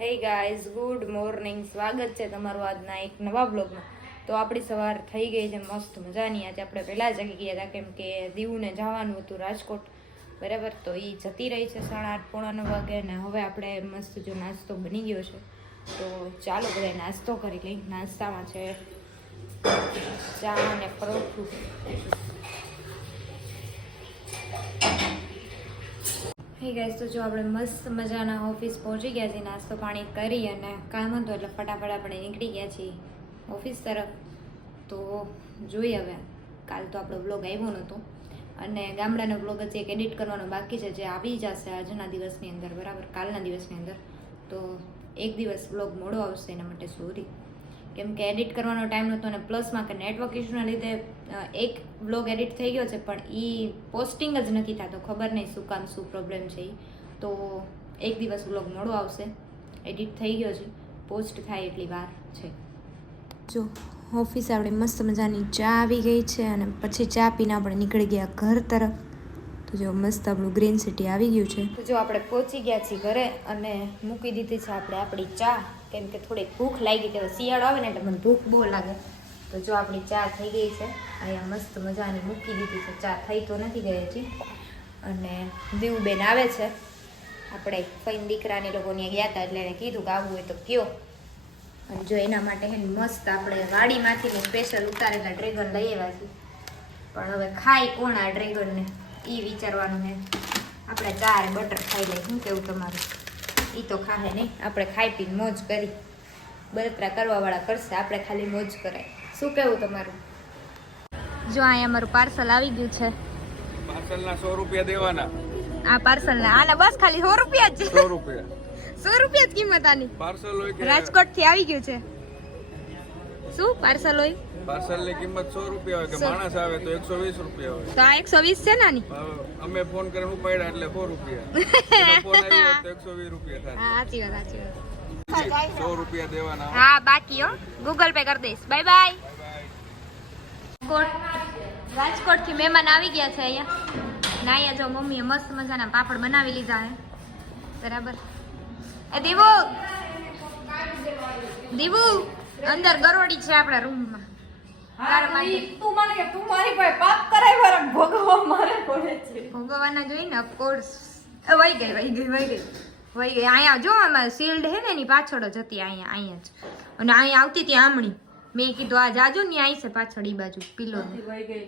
Hey guys good morning સ્વાગત છે તમારું આજના એક નવા બ્લોગમાં તો આપણી સવાર થઈ ગઈ છે, મસ્ત મજાની. આજે આપણે પહેલાં જાગી ગયા હતા, કેમ કે દીવને જવાનું હતું રાજકોટ. બરાબર? તો એ જતી રહી છે સાડા આઠ, પોણા નવ વાગે અને હવે આપણે મસ્ત જો નાસ્તો બની ગયો છે. તો ચાલો બધા નાસ્તો કરી લઈ. નાસ્તામાં છે ચા અને પરોઠું. હે ગાઈસ તો જો આપણે મસ્ત મજાના ઓફિસ પહોંચી ગયા છીએ, નાસ્તો પાણી કરી અને કામ હતું એટલે ફટાફટ આપણે નીકળી ગયા છીએ ઓફિસ તરફ. તો જોઈએ હવે, કાલ તો આપણો બ્લોગ આવ્યો નહોતો અને ગામડાનો બ્લોગ હજી એક એડિટ કરવાનો બાકી છે, જે આવી જશે આજના દિવસની અંદર, બરાબર? કાલના દિવસની અંદર. તો એક દિવસ બ્લોગ મોડો આવશે એના માટે સોરી કેમ કે એડિટ કરવાનો ટાઈમ નહોતો અને પ્લસમાં કે નેટવર્ક ઇશ્યુના લીધે એક બ્લોગ એડિટ થઈ ગયો છે, પણ એ પોસ્ટિંગ જ નથી થતો, ખબર નહીં શું કામ, શું પ્રોબ્લેમ છે એ તો એક દિવસ બ્લોગ મોડો આવશે એડિટ થઈ ગયો છે પોસ્ટ થાય એટલી વાર છે. જો ઓફિસ આપણે મસ્ત મજાની ચા આવી ગઈ છે અને પછી ચા પીને આપણે નીકળી ગયા ઘર તરફ. તો જો મસ્ત આપણું ગ્રીન સિટી આવી ગયું છે. તો જો આપણે પહોંચી ગયા છીએ ઘરે અને મૂકી દીધી છે આપણે આપણી ચા. કેમ કે થોડીક ભૂખ લાગી ગઈ શિયાળો આવે ને એટલે મને ભૂખ બહુ લાગે. તો જો આપણી ચા થઈ ગઈ છે. અહીંયા મસ્ત મજાની મૂકી દીધી છે. ચા થઈ તો નથી ગઈ હજી. અને દીવબેન આવે છે. આપણે ફઈન દીકરાની લોકો ત્યાં ગયા હતા એટલે એને કીધું કે આવવું હોય તો કયો. અને જો એના માટે હે મસ્ત આપણે વાડીમાંથી સ્પેશિયલ ઉતારેલા ડ્રેગન લઈ આવ્યા છીએ. પણ હવે ખાય કોણ આ ડ્રેગનને એ વિચારવાનું છે. આપણે ચાર બટર ખાઈ લઈએ. શું કેવું તમારું? એ તો ખાહે નહીં. આપણે ખાઈ પીને મોજ કરી. બળતરા કરવાવાળા કરશે. આપણે ખાલી મોજ કરાય. શું કેવું તમારું? જો અહીંયા અમારું પાર્સલ આવી ગયું છે. પાર્સલના સો રૂપિયા દેવાના. આ પાર્સલ આના બસ ખાલી સો રૂપિયા જ સો રૂપિયા. સો રૂપિયા જ કિંમત આની. પાર્સલ હોય રાજકોટથી આવી ગયું છે. શું પાર્સલ હોય? પાર્સલની કિંમત સો રૂપિયા હોય કે માણસ આવે તો એકસો વીસ રૂપિયા હોય. તો આ એકસો વીસ છે નાની? અમે ફોન કરીને ઉપાડ્યા એટલે સો રૂપિયા. એકસો વીસ રૂપિયા સાચી વાત સાચી વાત. થાય સો રૂપિયા દેવાના. હા બાકી હો. ગૂગલ પે કરી દઈશ. બાય બાય રાજકોટથી મહેમાન આવી ગયા છે અહીંયા. ના અહીંયા જો મમ્મીએ મસ્ત મજાના પાપડ બનાવી લીધા હે બરાબર. એ દીવુ! દીવું! અંદર ગરોડી છે આપણા રૂમમાં. ભોગવવાના વહી ગઈ વહી ગઈ વહી ગઈ વહી ગઈ. અહીંયા જો આમાં શિલ્ડ હે ને એની પાછળ જ હતી અહીંયા અહીંયા જ. અને અહીંયા આવતી હતી આમણી. મેં કીધું આ જાજો ને અહીં છે પાછળ ઈ બાજુ પીલો વહી ગઈ.